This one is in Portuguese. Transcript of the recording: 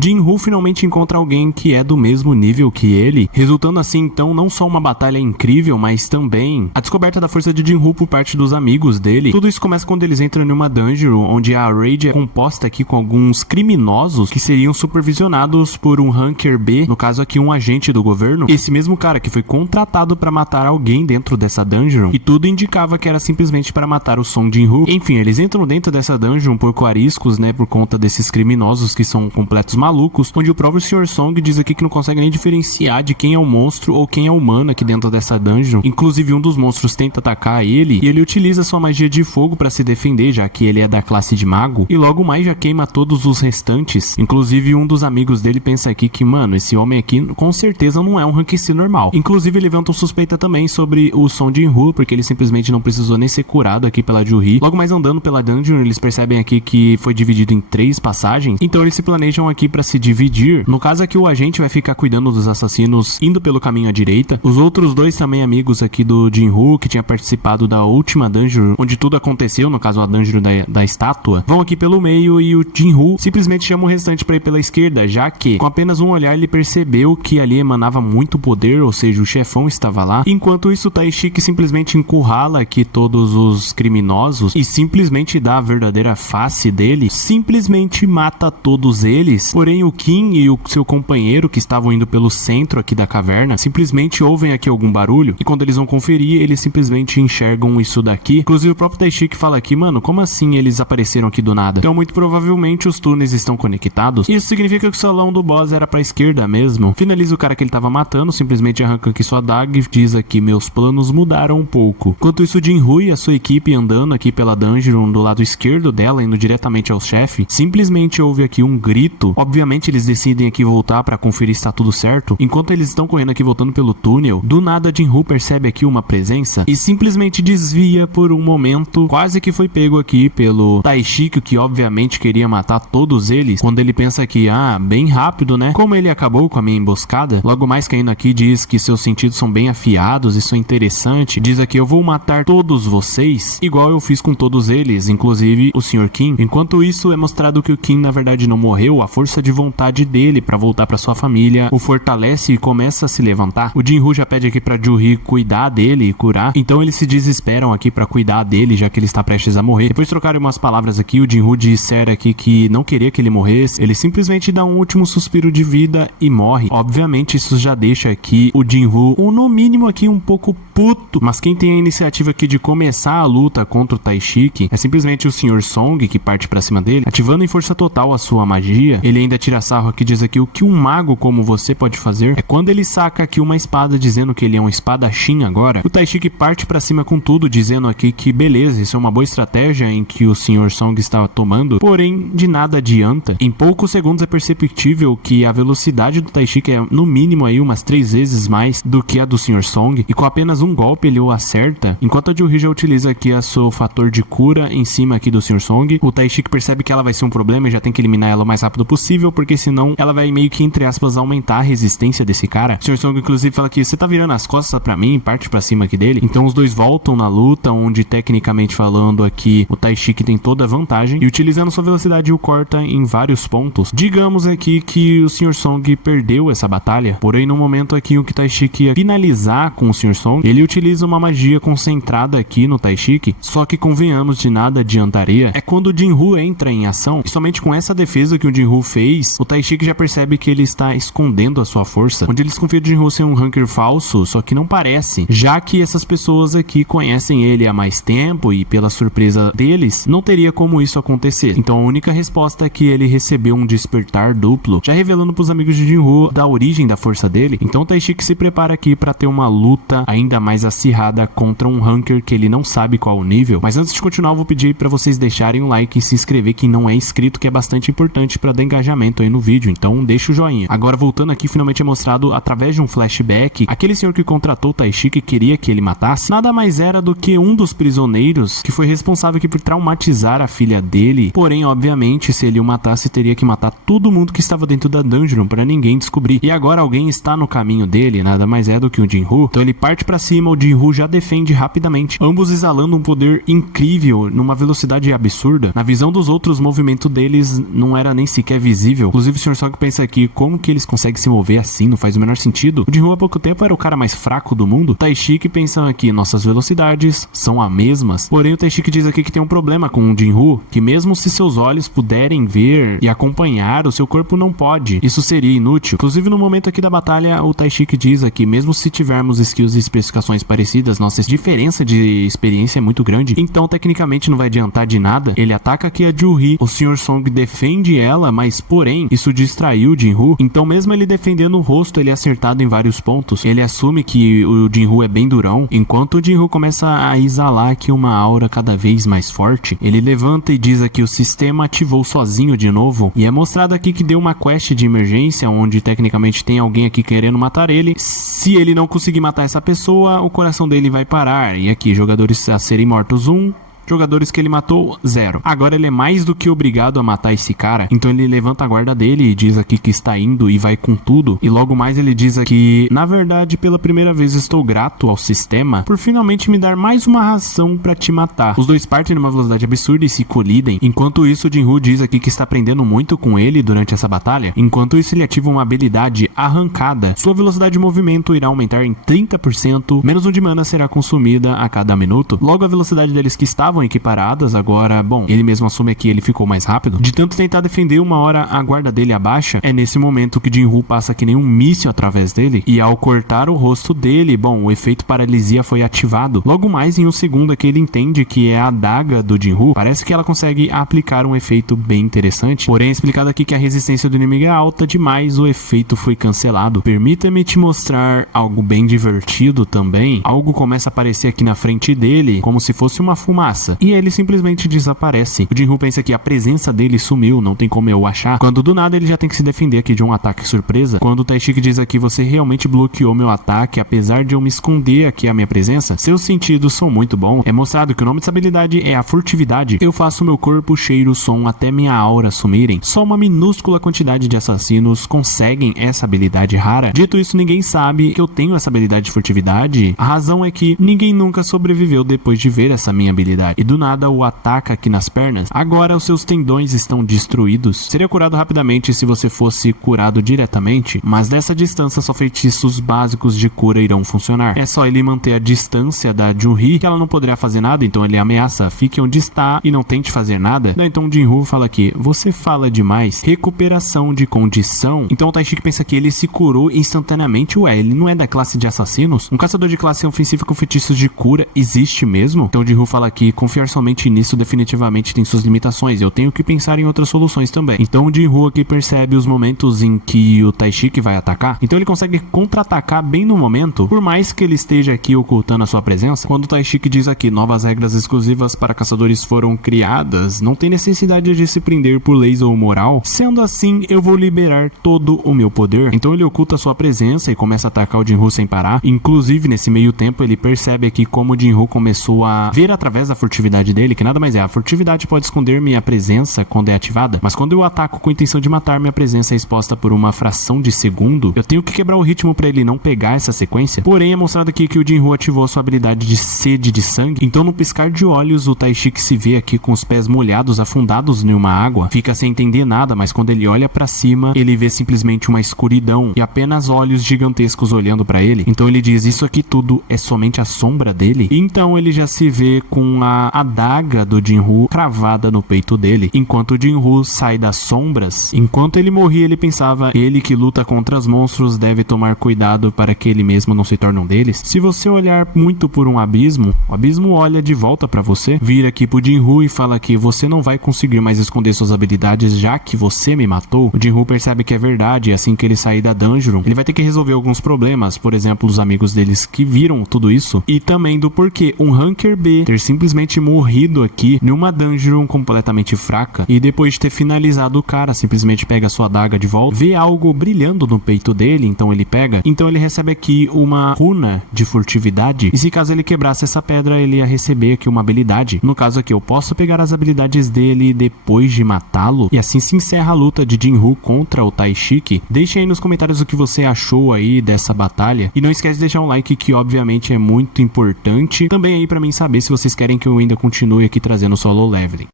Jin-Woo finalmente encontra alguém que é do mesmo nível que ele, resultando assim então não só uma batalha incrível, mas também a descoberta da força de Jin-Woo por parte dos amigos dele. Tudo isso começa quando eles entram em uma dungeon, onde a raid é composta aqui com alguns criminosos que seriam supervisionados por um Ranker B, no caso aqui um agente do governo, esse mesmo cara que foi contratado para matar alguém dentro dessa dungeon, e tudo indicava que era simplesmente para matar o Song Jin-Woo. Enfim, eles entram dentro dessa dungeon por coariscos, né, por conta desses criminosos que são completos malucos, onde o próprio Sr. Song diz aqui que não consegue nem diferenciar de quem é o monstro ou quem é o humano aqui dentro dessa dungeon. Inclusive um dos monstros tenta atacar ele, e ele utiliza sua magia de fogo para se defender, já que ele é da classe de mago, e logo mais já queima todos os restantes. Inclusive um dos amigos dele pensa aqui que, mano, esse homem aqui com certeza não é um Rank C normal. Inclusive ele levanta suspeita também sobre o Song Jin-Woo, porque ele simplesmente não precisou nem ser curado aqui pela Ju-Hee. Logo mais andando pela dungeon, eles percebem aqui que foi dividido em 3 passagens, então eles se planejam aqui para se dividir. No caso aqui o agente vai ficar cuidando dos assassinos indo pelo caminho à direita. Os outros dois também amigos aqui do Jin-Woo, que tinha participado da última dungeon onde tudo aconteceu, no caso a dungeon da estátua, vão aqui pelo meio, e o Jin-Woo simplesmente chama o restante para ir pela esquerda, já que com apenas um olhar ele percebeu que ali emanava muito poder, ou seja, o chefão estava lá. Enquanto isso, o Taishiki simplesmente encurrala aqui todos os criminosos e simplesmente dá a verdadeira face dele, simplesmente mata todos eles. Porém o Kim e o seu companheiro, que estavam indo pelo centro aqui da caverna, simplesmente ouvem aqui algum barulho, e quando eles vão conferir, eles simplesmente enxergam isso daqui. Inclusive o próprio Taishiki fala aqui, mano, como assim eles apareceram aqui do nada? Então muito provavelmente os túneis estão conectados. Isso significa que o salão do boss era pra esquerda mesmo. Finaliza o cara que ele tava matando, simplesmente arranca aqui sua adaga e diz aqui, meus planos mudaram um pouco. Enquanto isso, Jin-Woo e a sua equipe andando aqui pela dungeon do lado esquerdo dela, indo diretamente ao chefe, simplesmente ouve aqui um grito. Obviamente eles decidem aqui voltar pra conferir se tá tudo certo. Enquanto eles estão correndo aqui voltando pelo túnel, do nada Jin-Woo percebe aqui uma presença e simplesmente desvia por um momento. Quase que foi pego aqui pelo Taishiki, que obviamente queria matar todos eles, quando ele pensa que, bem rápido, né? Como ele acabou com a minha emboscada, logo mais caindo aqui diz que seus sentidos são bem afiados, isso é interessante. Diz aqui, eu vou matar todos vocês, igual eu fiz com todos eles, inclusive o Sr. Kim. Enquanto isso, é mostrado que o Kim na verdade não morreu, a força de vontade dele para voltar para sua família o fortalece e começa a se levantar. O Jin-Woo já pede aqui pra Ju-Hee cuidar dele e curar, então eles se desesperam aqui para cuidar dele, já que ele está prestes a morrer. Depois de trocarem umas palavras aqui, o Jin-Woo dissera aqui que não queria que ele morresse, ele simplesmente dá um último suspiro de vida e morre. Obviamente isso já deixa aqui o Jin-Woo, no mínimo aqui um pouco puto, mas quem tem a iniciativa aqui de começar a luta contra o Taishiki é simplesmente o Sr. Song, que parte pra cima dele, ativando em força total a sua magia. Ele ainda tira sarro aqui, diz aqui, o que um mago como você pode fazer é quando ele saca aqui uma espada, dizendo que ele é um espadachim agora. O Taishiki parte pra cima com tudo, dizendo aqui que beleza, isso é uma boa estratégia em que o Sr. Song estava tomando, porém de nada adianta. Em poucos segundos é perceptível que a velocidade do Taishiki é no mínimo aí umas 3 vezes mais do que a do Sr. Song, e com apenas um golpe ele o acerta. Enquanto a Ju-Hee já utiliza aqui a seu fator de cura em cima aqui do Sr. Song, o Taishiki percebe que ela vai ser um problema e já tem que eliminar ela o mais rápido possível, porque senão ela vai meio que, entre aspas, aumentar a resistência desse cara. O Sr. Song inclusive fala que você tá virando as costas pra mim, parte pra cima aqui dele. Então os dois voltam na luta, onde tecnicamente falando aqui o Taishiki tem toda a vantagem, e utilizando sua velocidade o corta em vários pontos. Digamos aqui que o Sr. Song perdeu essa batalha, porém no momento aqui o que Taishiki ia finalizar com o Sr. Song, ele utiliza uma magia concentrada aqui no Taishiki, só que convenhamos, de nada adiantaria. É quando o Jin-Woo entra em ação, e somente com essa defesa que o Jin-Woo fez, o Taishiki já percebe que ele está escondendo a sua força, onde ele desconfia de Jin-Woo ser um ranker falso, só que não parece, já que essas pessoas aqui conhecem ele há mais tempo, e pela surpresa deles, não teria como isso acontecer. Então a única resposta é que ele recebeu um despertar duplo, já revelando pros amigos de Jin-Woo da origem da força dele. Então o Taishiki se prepara aqui para ter uma luta ainda mais acirrada contra um ranker que ele não sabe qual o nível. Mas antes de continuar, eu vou pedir para vocês deixarem um like e se inscrever quem não é inscrito, que é bastante importante para dar engajamento aí no vídeo, então deixa o joinha. Agora voltando aqui, finalmente é mostrado através de um flashback, aquele senhor que contratou o Taishiki e queria que ele matasse, nada mais era do que um dos prisioneiros que foi responsável aqui por traumatizar a filha dele. Porém, obviamente, se ele o matasse, teria que matar todo mundo que estava dentro da dungeon para ninguém descobrir. E agora alguém está no caminho dele, nada mais é do que o Jin-Woo. Então ele parte para cima, o Jin-Woo já defende rapidamente, ambos exalando um poder incrível numa velocidade absurda. Na visão dos outros, o movimento deles não era nem sequer visível invisível. Inclusive o Sr. Song pensa aqui como que eles conseguem se mover assim, não faz o menor sentido. O Jinwoo há pouco tempo era o cara mais fraco do mundo. Taishiki pensa aqui, nossas velocidades são as mesmas. Porém o Taishiki diz aqui que tem um problema com o Jinwoo, que mesmo se seus olhos puderem ver e acompanhar, o seu corpo não pode. Isso seria inútil. Inclusive no momento aqui da batalha, o Taishiki diz aqui, mesmo se tivermos skills e especificações parecidas, nossa diferença de experiência é muito grande, então tecnicamente não vai adiantar de nada. Ele ataca aqui a Ju-Hee, o Sr. Song defende ela, mas porém, isso distraiu o Jinwoo, então mesmo ele defendendo o rosto, ele é acertado em vários pontos. Ele assume que o Jinwoo é bem durão, enquanto o Jinwoo começa a exalar aqui uma aura cada vez mais forte. Ele levanta e diz aqui, o sistema ativou sozinho de novo, e é mostrado aqui que deu uma quest de emergência, onde tecnicamente tem alguém aqui querendo matar ele. Se ele não conseguir matar essa pessoa, o coração dele vai parar. E aqui, jogadores a serem mortos 1, jogadores que ele matou, 0. Agora ele é mais do que obrigado a matar esse cara, então ele levanta a guarda dele e diz aqui que está indo e vai com tudo. E logo mais ele diz aqui, na verdade, pela primeira vez estou grato ao sistema por finalmente me dar mais uma razão pra te matar. Os dois partem numa velocidade absurda e se colidem. Enquanto isso, o Jinwoo diz aqui que está aprendendo muito com ele durante essa batalha. Enquanto isso, ele ativa uma habilidade arrancada. Sua velocidade de movimento irá aumentar em 30%, menos 1 de mana será consumida a cada minuto. Logo, a velocidade deles que estavam equiparadas, agora, bom, ele mesmo assume que ele ficou mais rápido. De tanto tentar defender, uma hora a guarda dele abaixa. É nesse momento que Jinwoo passa que nem um míssil através dele, e ao cortar o rosto dele, bom, o efeito paralisia foi ativado. Logo mais em um segundo aqui ele entende que é a adaga do Jinwoo. Parece que ela consegue aplicar um efeito bem interessante, porém é explicado aqui que a resistência do inimigo é alta demais, o efeito foi cancelado. Permita-me te mostrar algo bem divertido também. Algo começa a aparecer aqui na frente dele, como se fosse uma fumaça, e ele simplesmente desaparece. O Jinwoo pensa que a presença dele sumiu, não tem como eu achar, quando do nada ele já tem que se defender aqui de um ataque surpresa. Quando o Taishiki diz aqui, você realmente bloqueou meu ataque, apesar de eu me esconder aqui a minha presença, seus sentidos são muito bons. É mostrado que o nome dessa habilidade é a furtividade. Eu faço meu corpo, cheiro, som até minha aura sumirem. Só uma minúscula quantidade de assassinos conseguem essa habilidade rara. Dito isso, ninguém sabe que eu tenho essa habilidade de furtividade. A razão é que ninguém nunca sobreviveu depois de ver essa minha habilidade. E do nada o ataca aqui nas pernas. Agora os seus tendões estão destruídos. Seria curado rapidamente se você fosse curado diretamente, mas dessa distância só feitiços básicos de cura irão funcionar. É só ele manter a distância da Ju-Hee, que ela não poderia fazer nada, então ele ameaça, fique onde está e não tente fazer nada. Então o Jinwoo fala aqui, você fala demais. Recuperação de condição. Então o Taishiki pensa que ele se curou instantaneamente. Ué, ele não é da classe de assassinos? Um caçador de classe ofensiva com feitiços de cura existe mesmo? Então o Jinwoo fala aqui, confiar somente nisso definitivamente tem suas limitações, eu tenho que pensar em outras soluções também. Então o Jinwoo aqui percebe os momentos em que o Taishiki vai atacar, então ele consegue contra-atacar bem no momento, por mais que ele esteja aqui ocultando a sua presença. Quando o Taishiki diz aqui, novas regras exclusivas para caçadores foram criadas, não tem necessidade de se prender por leis ou moral, sendo assim eu vou liberar todo o meu poder. Então ele oculta a sua presença e começa a atacar o Jinwoo sem parar. Inclusive nesse meio tempo ele percebe aqui como o Jinwoo começou a ver através da furtividade dele, que nada mais é, a furtividade pode esconder minha presença quando é ativada, mas quando eu ataco com a intenção de matar, minha presença é exposta por uma fração de segundo. Eu tenho que quebrar o ritmo para ele não pegar essa sequência. Porém é mostrado aqui que o Jinwoo ativou a sua habilidade de sede de sangue, então no piscar de olhos o Taishiki se vê aqui com os pés molhados, afundados em uma água, fica sem entender nada, mas quando ele olha para cima ele vê simplesmente uma escuridão e apenas olhos gigantescos olhando para ele. Então ele diz, isso aqui tudo é somente a sombra dele. E então ele já se vê com a adaga do Jinwoo cravada no peito dele, enquanto o Jinwoo sai das sombras. Enquanto ele morria, ele pensava, ele que luta contra os monstros deve tomar cuidado para que ele mesmo não se torne um deles. Se você olhar muito por um abismo, o abismo olha de volta para você. Vira aqui pro Jinwoo e fala que você não vai conseguir mais esconder suas habilidades já que você me matou. O Jinwoo percebe que é verdade, e assim que ele sair da dungeon, ele vai ter que resolver alguns problemas, por exemplo, os amigos deles que viram tudo isso, e também do porquê um Ranker B ter simplesmente morrido aqui numa dungeon completamente fraca, e depois de ter finalizado o cara, simplesmente pega sua adaga de volta, vê algo brilhando no peito dele, então ele pega, então ele recebe aqui uma runa de furtividade, e se caso ele quebrasse essa pedra, ele ia receber aqui uma habilidade. No caso aqui, eu posso pegar as habilidades dele depois de matá-lo, e assim se encerra a luta de Jinwoo contra o Taishiki. Deixe aí nos comentários o que você achou aí dessa batalha, e não esquece de deixar um like, que obviamente é muito importante, também aí pra mim saber se vocês querem que eu ainda continue aqui trazendo solo leveling.